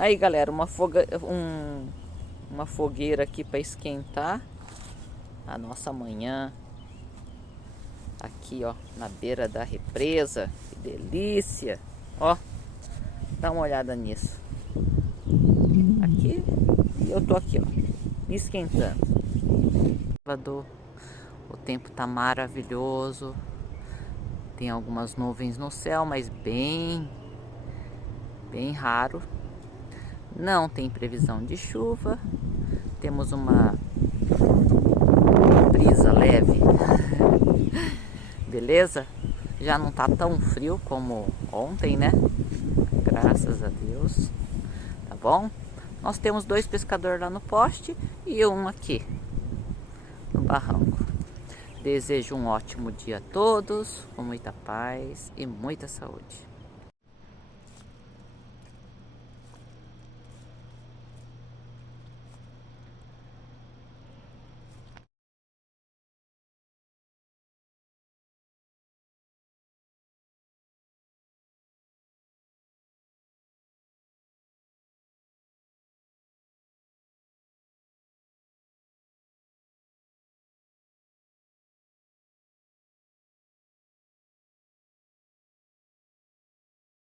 Aí, galera, uma fogueira aqui para esquentar a nossa manhã. Aqui, ó, na beira da represa. Que delícia! Ó, dá uma olhada nisso. Aqui, e eu tô aqui, ó, me esquentando. O tempo tá maravilhoso. Tem algumas nuvens no céu, mas bem raro. Não tem previsão de chuva. Temos uma brisa leve. Beleza? Já não tá tão frio como ontem, né? Graças a Deus. Tá bom? Nós temos 2 pescadores lá no poste e um aqui no barranco. Desejo um ótimo dia a todos, com muita paz e muita saúde.